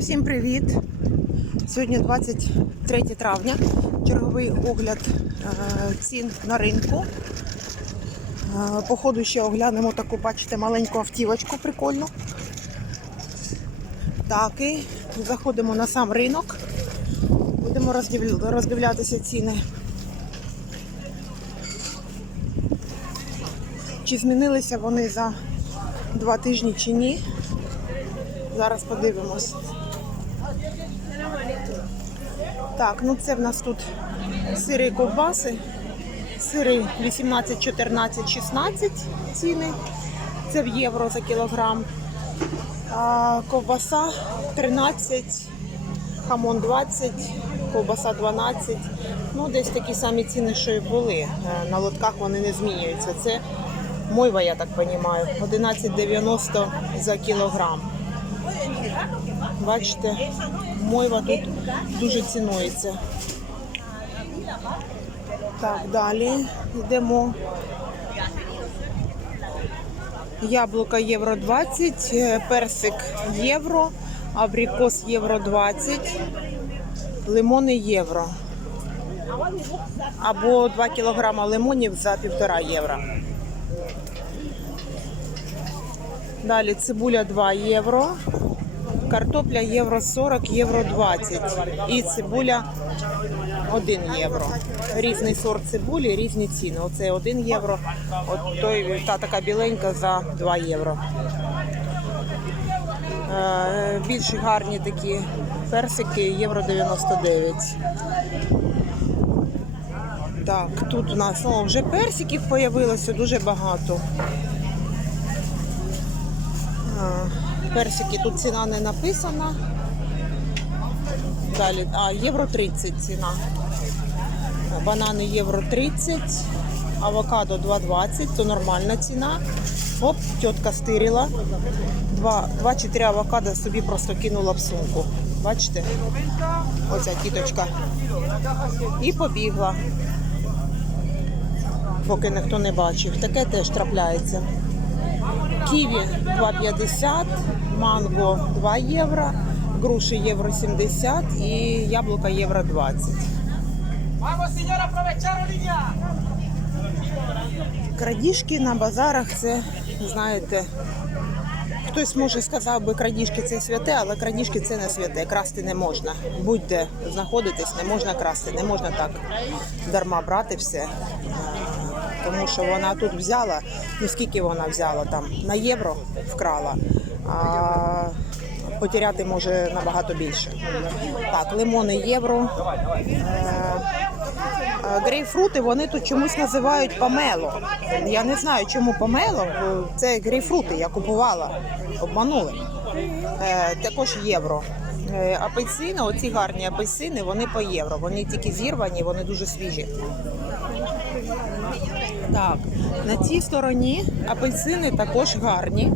Всім привіт! Сьогодні 23 травня. Черговий огляд е, цін на ринку. Е, По ходу ще оглянемо таку, бачите, маленьку автівочку прикольну. Так, і заходимо на сам ринок. Будемо роздивлятися ціни. Чи змінилися вони за два тижні чи ні? Зараз подивимось. Так, ну це в нас тут сири і ковбаси. Сири 18, 14, 16 ціни. Це в євро за кілограм. А ковбаса 13, хамон 20, ковбаса 12. Ну, десь такі самі ціни, що і були. Е, На лотках вони не змінюються. Це мойва, я так розумію, 11,90 за кілограм. Бачите, мойва тут дуже цінується. Так, далі йдемо. Яблука євро 20, е, персик євро, абрикос євро 20, лимони євро. Або 2 кілограма лимонів за 1,5 євро. Далі цибуля 2 євро, картопля євро 40, євро 20 і цибуля 1 євро. Різний сорт цибулі, різні ціни. Оце 1 євро, от той, та така біленька за 2 євро. Е, Більш гарні такі персики євро 99. Так, тут у нас о, вже персиків з'явилося дуже багато. А, Персики тут ціна не написана. Далі, а, євро 30 ціна. Банани євро 30, авокадо 2,20, то нормальна ціна. Оп, тітка стирила. Два, два чи три авокадо собі просто кинула в сумку. Бачите? Оця тіточка. І побігла. Поки ніхто не бачив. Таке теж трапляється. Ківі 2,50, манго 2 євро, груші євро 70 і яблука євро 20. Vamos, señora, aprovecharon línea. Крадіжки на базарах це, знаєте, хтось може сказав би, крадіжки це святе, але крадіжки це не святе. Красти не можна. Будь-де знаходитесь, не можна красти, не можна так дарма брати все. Тому що вона тут взяла, ну скільки вона взяла там на євро вкрала, а потеряти може набагато більше. Так, лимони євро. Е, Е, Грейпфрути вони тут чомусь називають помело. Я не знаю, чому помело. Це грейпфрути, я купувала, обманули. Е, також євро. Апельсини, оці гарні апельсини, вони по євро. Вони тільки зірвані, вони дуже свіжі. Так, на цій стороні апельсини також гарні.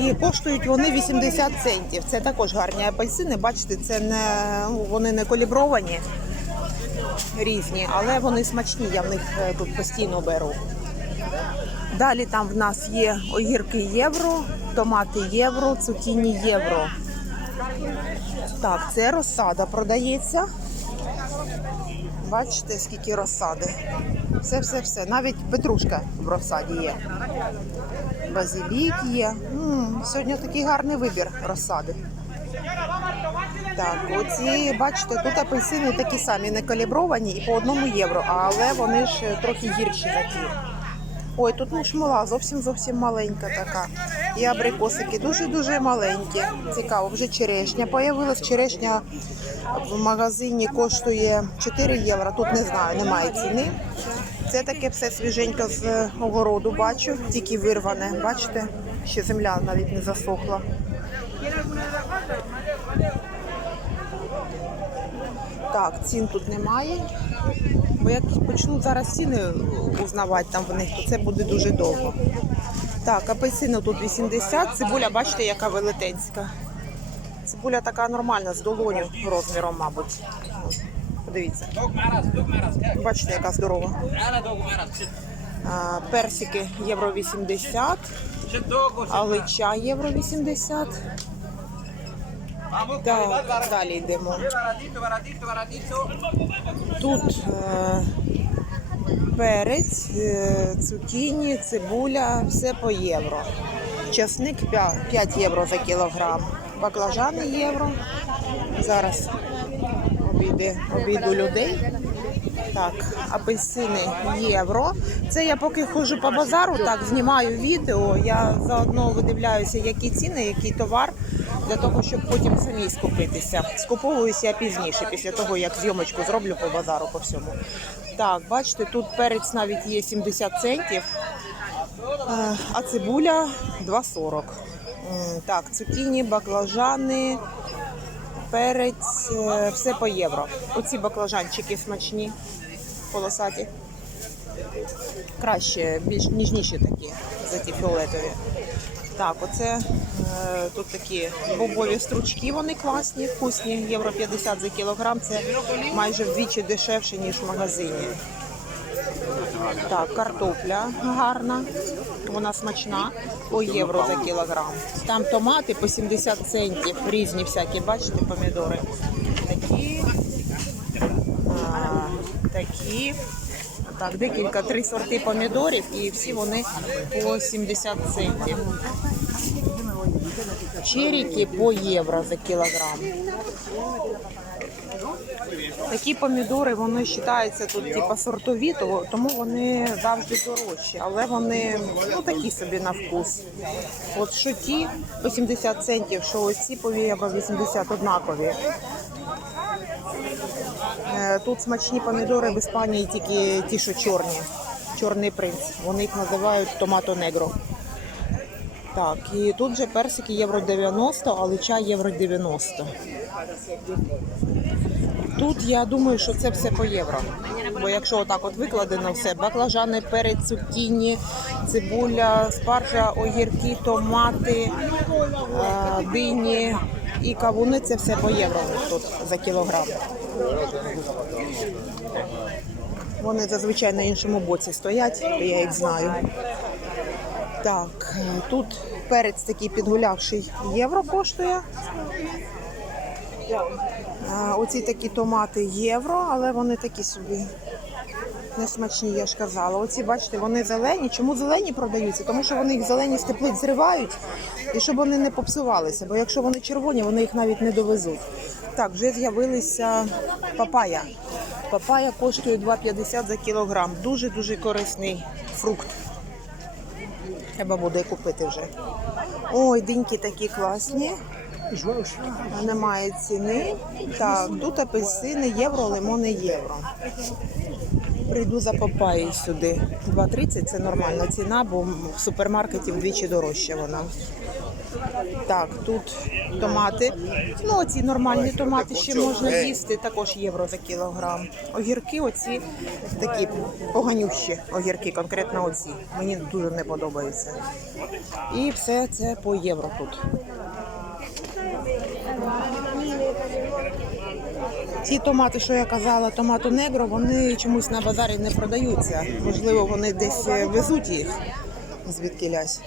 І коштують вони 80 центів. Це також гарні апельсини. Бачите, це не ну, вони не калібровані різні, але вони смачні. Я в них е, тут постійно беру. Далі там в нас є огірки євро, томати євро, цукіні євро. Так, це розсада продається. Бачите, скільки розсади. Все, все, все. Навіть петрушка в розсаді є. Базилік є. М, сьогодні такий гарний вибір розсади. Так, оці, бачите, тут апельсини такі самі, не калібровані і по одному євро, але вони ж трохи гірші за ті. Ой, тут ну, шмала зовсім зовсім маленька така. І абрикосики дуже-дуже маленькі. Цікаво, вже черешня появилась. Черешня в магазині коштує 4 євро. Тут не знаю, немає ціни. Це таке все свіженько з огороду бачу, тільки вирване. Бачите, ще земля навіть не засохла. Так, цін тут немає. Бо як почну зараз ціни узнавати там в них, то це буде дуже довго. Так, апельсини тут 80, цибуля, бачите, яка велетенська. Цибуля така нормальна, з долоню розміром, мабуть. Подивіться. Бачите, яка здорова. А, персики євро 80, алича євро 80. Vamos, Так, далі йдемо. Тут е, перець, е, цукіні, цибуля, все по євро. Часник 5 євро за кілограм. Баклажани євро. Зараз обійде, обійду людей. Так, апельсини євро. Це я поки ходжу по базару, так знімаю відео. Я заодно видивляюся, які ціни, який товар, для того, щоб потім самі скупитися. Скуповуюся я пізніше, після того, як зйомочку зроблю по базару по всьому. Так, бачите, тут перець навіть є 70 центів, е, а цибуля 2,40. Так, цукіні, баклажани, перець, е, все по євро. Оці баклажанчики смачні, полосаті. Краще, більш ніжніші такі, за ті фіолетові. Так, оце е, тут такі бобові стручки, вони класні, вкусні, євро 50 за кілограм. Це майже вдвічі дешевше, ніж в магазині. Так, картопля гарна, вона смачна, по євро за кілограм. Там томати по 70 центів, різні всякі, бачите, помідори. Такі, а, такі. Так, декілька, три сорти помідорів і всі вони по 70 центів. Черіки по євро за кілограм. Такі помідори вони вважаються тут типа сортові, тому вони завжди дорожчі, але вони ну такі собі на вкус. От що ті по 70 центів, що ось ці по євро 80 однакові. Е, Тут смачні помідори в Іспанії тільки ті, що чорні. Чорний принц. Вони їх називають томато негро. Так, і тут же персики євро 90, а лича євро 90. Тут я думаю, що це все по євро. Бо якщо отак от викладено все, баклажани, перець, цукіні, цибуля, спаржа, огірки, томати, е, дині і кавуни, це все по євро тут за кілограм. Вони зазвичай на іншому боці стоять, я їх знаю. Так, е, тут перець такий підгулявший євро коштує. А, Оці такі томати євро, але вони такі собі несмачні, я ж казала. Оці, бачите, вони зелені. Чому зелені продаються? Тому що вони їх зелені з зривають, і щоб вони не попсувалися. Бо якщо вони червоні, вони їх навіть не довезуть. Так, вже з'явилися папая. Папая коштує 2,50 за кілограм. Дуже-дуже корисний фрукт. Треба буде купити вже. Ой, диньки такі класні. Немає ціни. Так, тут апельсини євро, лимони євро. Прийду за папаєю сюди. 2,30 це нормальна ціна, бо в супермаркеті вдвічі дорожче вона. Так, тут томати. Ну, оці нормальні томати ще можна їсти, також євро за кілограм. Огірки, оці такі поганющі огірки, конкретно оці. Мені дуже не подобаються. І все це по євро тут. Ті томати, що я казала, томату негро, вони чомусь на базарі не продаються. Можливо, вони десь е, везуть їх звідкилясь.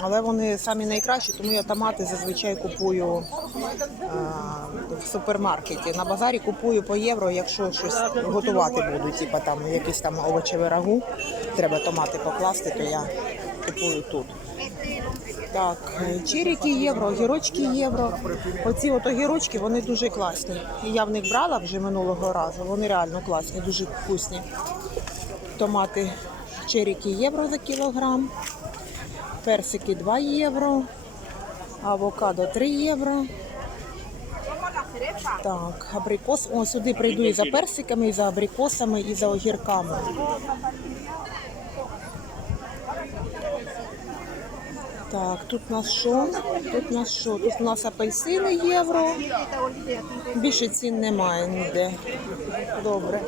Але вони самі найкращі, тому я томати зазвичай купую а, в супермаркеті. На базарі купую по євро, якщо щось готувати буду, типу там якийсь там овочевий рагу, треба томати покласти, то я купую тут. Так, черіки євро, огірочки євро. Оці от огірочки, вони дуже класні. Я в них брала вже минулого разу. Вони реально класні, дуже вкусні. Томати черіки євро за кілограм. Персики 2 євро. Авокадо 3 євро. Так, абрикос. О, сюди прийду і за персиками, і за абрикосами, і за огірками. Так, тут у нас що? Тут у нас що? Тут у нас апельсини євро. Більше цін немає ніде. Добре.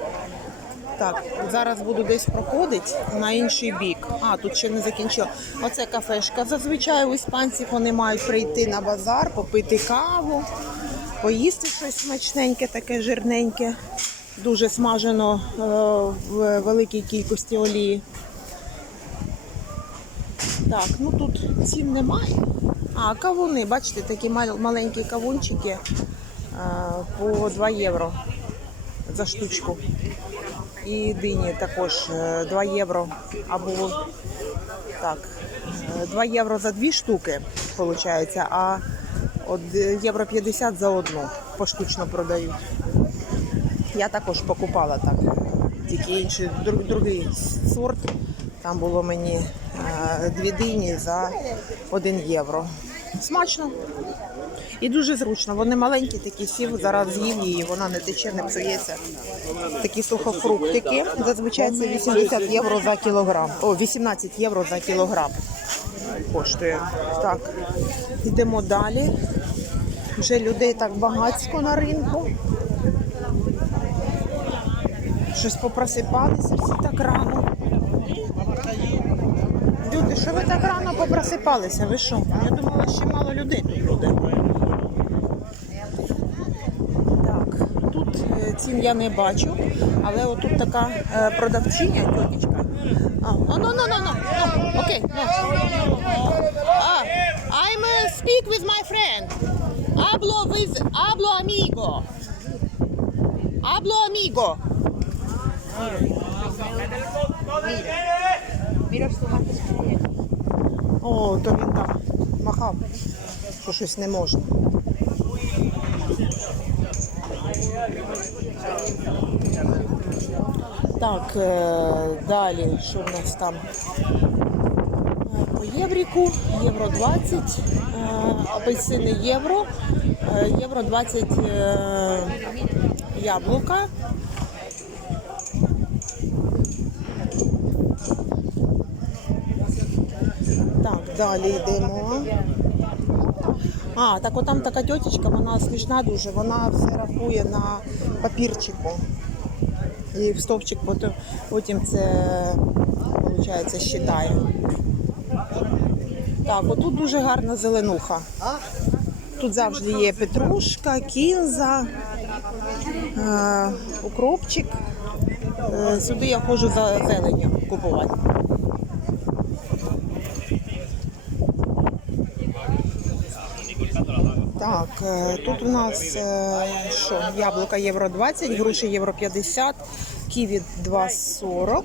Так, зараз буду десь проходити на інший бік. А, тут ще не закінчила. Оце кафешка. Зазвичай у іспанців вони мають прийти на базар, попити каву, поїсти щось смачненьке, таке жирненьке. Дуже смажено е, в великій кількості олії. Так, ну тут цін немає. А, кавуни, бачите, такі маленькі кавунчики е, по 2 євро за штучку. І дині також е, 2 євро. Або так, е, 2 євро за дві штуки, виходить, а е, євро 50 за одну поштучно продають. Я також покупала так. Тільки інший друг- другий сорт. Там було мені е, дві дині за 1 євро. Смачно. І дуже зручно. Вони маленькі, такі сів, зараз з'їв її, вона не тече, не псується. Такі сухофруктики. Зазвичай це 80 євро за кілограм. О, 18 євро за кілограм коштує. Так, йдемо далі. Вже людей так багатько на ринку. Щось попросипалися всі так рано. Люди, що ви так рано попросипалися? Ви що? Я думала, ще мало людей тут буде. Так, тут е, цін я не бачу, але отут така е, продавчиня, тьотечка. А, ну, ну, ну, ну, ну, окей, ну. А, I'm uh, speak with my friend. Hablo with, hablo amigo. Hablo amigo. О, то він там махав, що щось не можна. Так, е, далі, що в нас там? По євріку, євро 20, е, апельсини євро, е, євро 20 е, яблука. Так, далі йдемо. А, так отам така тьотечка, вона смішна дуже, вона все рахує на папірчику. І в стовпчик потім, це, виходить, считає. Так, отут дуже гарна зеленуха. Тут завжди є петрушка, кінза, е, укропчик. Е, Сюди я ходжу за зеленню купувати. Так, е, тут у нас е, що, яблука євро 20, груші євро 50, ківі 2,40,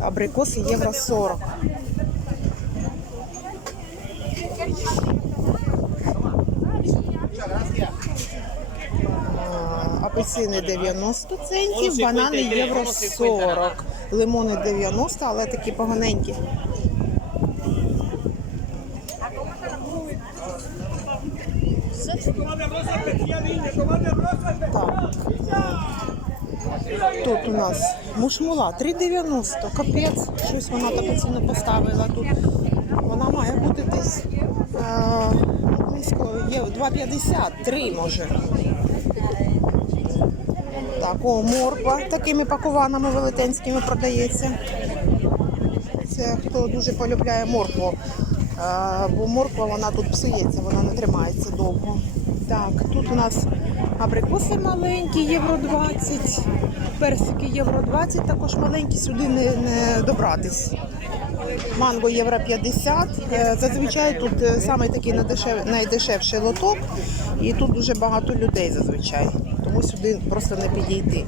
абрикоси євро 40. А, Апельсини 90 центів, банани євро 40, лимони 90, але такі поганенькі. Так. Тут у нас мушмула 3,90. Капець. Щось вона таку ціну поставила тут. Вона має бути десь е, близько є 2,50, 3 може. Так, о, морква такими пакуванами велетенськими продається. Це хто дуже полюбляє моркву. Е, бо морква вона тут псується, вона не тримається довго. Так, тут у нас абрикоси маленькі, євро 20, персики євро 20, також маленькі, сюди не, не добратись. Манго євро 50. Е, Зазвичай тут е, саме такий найдешев- найдешевший лоток, і тут дуже багато людей зазвичай, тому сюди просто не підійти.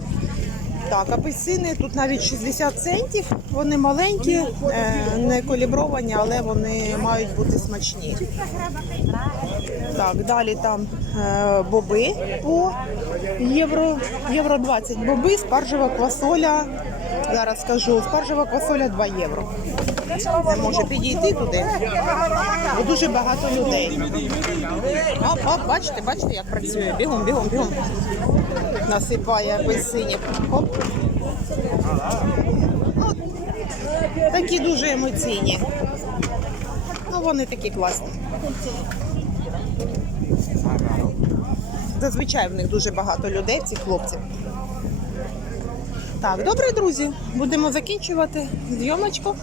Так, апельсини тут навіть 60 центів. Вони маленькі, е, не колібровані, але вони мають бути смачні. Так, далі там е, боби по євро, євро 20 боби, спаржева квасоля. Зараз скажу, спаржева квасоля 2 євро. Не може підійти туди. Бо дуже багато людей. Оп, оп, бачите, бачите, як працює. Бігом, бігом, бігом. Насипає апельсинів. Оп. Ну, такі дуже емоційні. Ну, вони такі класні. Зазвичай в них дуже багато людей, цих хлопців. Так, добре, друзі, будемо закінчувати зйомочку.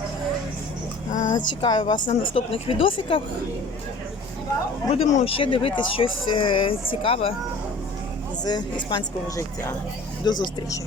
Е, Чекаю вас на наступних відосиках. Будемо ще дивитись щось е, цікаве з іспанського життя. До зустрічі!